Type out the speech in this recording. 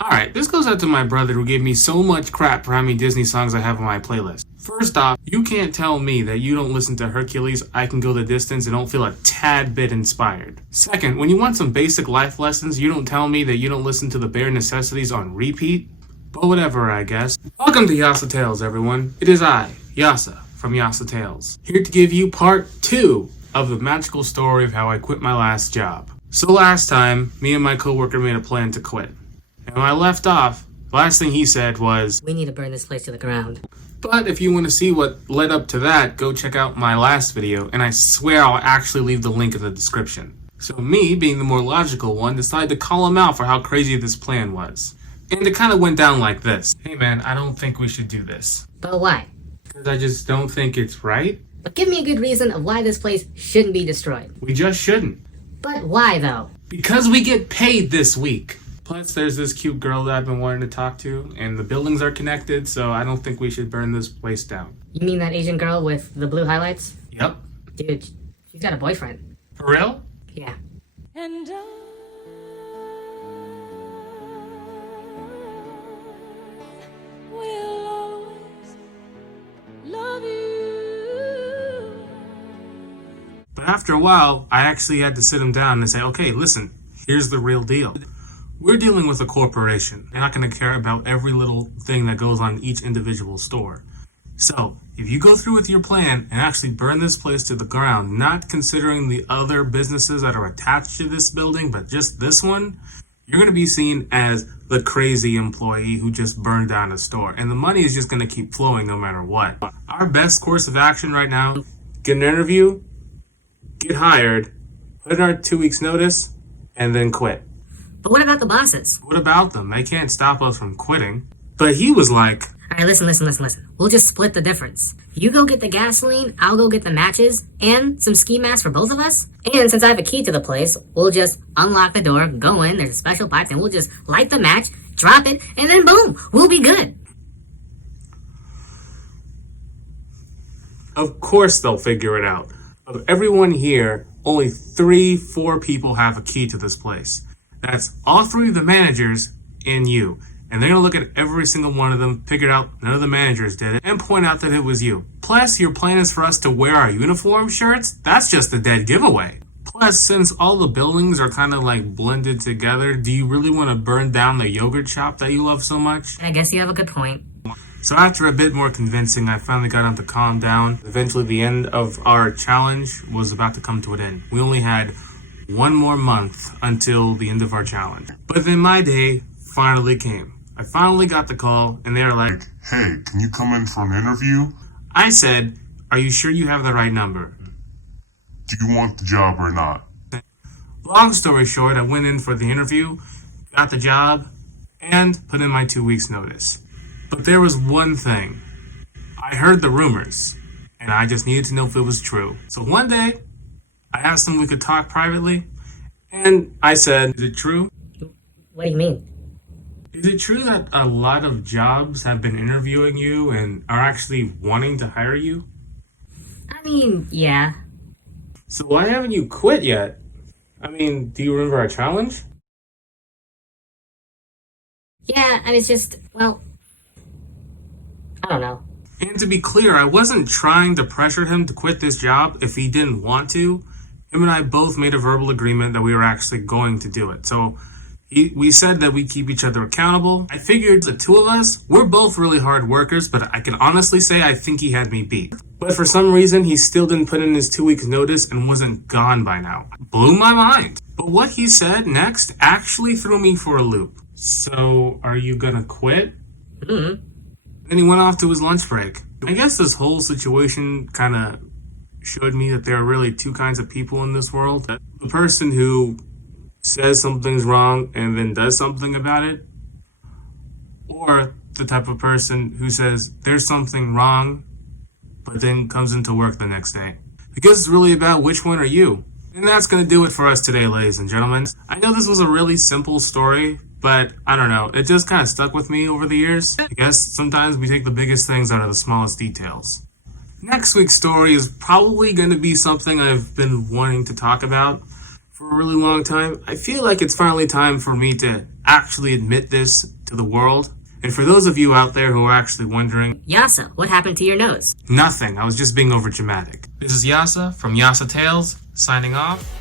Alright, this goes out to my brother who gave me so much crap for how many Disney songs I have on my playlist. First off, you can't tell me that you don't listen to Hercules, I Can Go the Distance, and don't feel a tad bit inspired. Second, when you want some basic life lessons, you don't tell me that you don't listen to the bare necessities on repeat. But whatever, I guess. Welcome to Yasa Tales, everyone. It is I, Yasa, from Yasa Tales, here to give you part 2 of the magical story of how I quit my last job. So last time, me and my coworker made a plan to quit. And when I left off, the last thing he said was, "We need to burn this place to the ground." But if you want to see what led up to that, go check out my last video, and I swear I'll actually leave the link in the description. So me, being the more logical one, decided to call him out for how crazy this plan was. And it kind of went down like this. Hey man, I don't think we should do this. But why? Because I just don't think it's right. But give me a good reason of why this place shouldn't be destroyed. We just shouldn't. But why though? Because we get paid this week. Plus, there's this cute girl that I've been wanting to talk to, and the buildings are connected, so I don't think we should burn this place down. You mean that Asian girl with the blue highlights? Yep. Dude, she's got a boyfriend. For real? Yeah. And I will always love you. But after a while, I actually had to sit him down and say, okay, listen, here's the real deal. We're dealing with a corporation. They're not going to care about every little thing that goes on in each individual store. So, if you go through with your plan and actually burn this place to the ground, not considering the other businesses that are attached to this building, but just this one, you're going to be seen as the crazy employee who just burned down a store. And the money is just going to keep flowing no matter what. Our best course of action right now, get an interview, get hired, put in our 2 weeks notice, and then quit. But what about the bosses? What about them? They can't stop us from quitting. But he was like, Alright, listen. We'll just split the difference. You go get the gasoline, I'll go get the matches, and some ski masks for both of us. And since I have a key to the place, we'll just unlock the door, go in, there's a special pipe, and we'll just light the match, drop it, and then boom, we'll be good. of course they'll figure it out. Of everyone here, only 3-4 people have a key to this place. That's all 3 of the managers and you. And they're gonna look at every single one of them, figure out none of the managers did it, and point out that it was you. Plus, your plan is for us to wear our uniform shirts? That's just a dead giveaway. Plus, since all the buildings are kind of like blended together, do you really want to burn down the yogurt shop that you love so much? I guess you have a good point. So after a bit more convincing, I finally got him to calm down. Eventually, the end of our challenge was about to come to an end. We only had 1 more month until the end of our challenge. But then my day finally came. I finally got the call, and they were like, "Hey, can you come in for an interview? I said, are you sure you have the right number? Do you want the job or not?" Long story short, I went in for the interview, got the job, and put in my 2 weeks notice. But there was one thing. I heard the rumors, and I just needed to know if it was true. So one day, I asked them if we could talk privately, and I said, is it true? What do you mean? Is it true that a lot of jobs have been interviewing you and are actually wanting to hire you? I mean, yeah. So why haven't you quit yet? I mean, do you remember our challenge? Yeah, I was just, well, I don't know. And to be clear, I wasn't trying to pressure him to quit this job if he didn't want to. Him and I both made a verbal agreement that we were actually going to do it. So we said that we keep each other accountable. I figured the 2 of us, we're both really hard workers, but I can honestly say I think he had me beat. But for some reason, he still didn't put in his 2 weeks notice and wasn't gone by now. Blew my mind. But what he said next actually threw me for a loop. So, are you gonna quit? Mm-hmm. Then he went off to his lunch break. I guess this whole situation kind of showed me that there are really 2 kinds of people in this world. The person who says something's wrong and then does something about it, or the type of person who says there's something wrong but then comes into work the next day. Because it's really about which one are you. And that's going to do it for us today, ladies and gentlemen. I know this was a really simple story, but I don't know, it just kind of stuck with me over the years. I guess sometimes we take the biggest things out of the smallest details. Next week's story is probably going to be something I've been wanting to talk about for a really long time, I feel like it's finally time for me to actually admit this to the world. And for those of you out there who are actually wondering, Yasa, what happened to your nose? nothing, I was just being overdramatic. This is Yasa from Yasa Tales, signing off.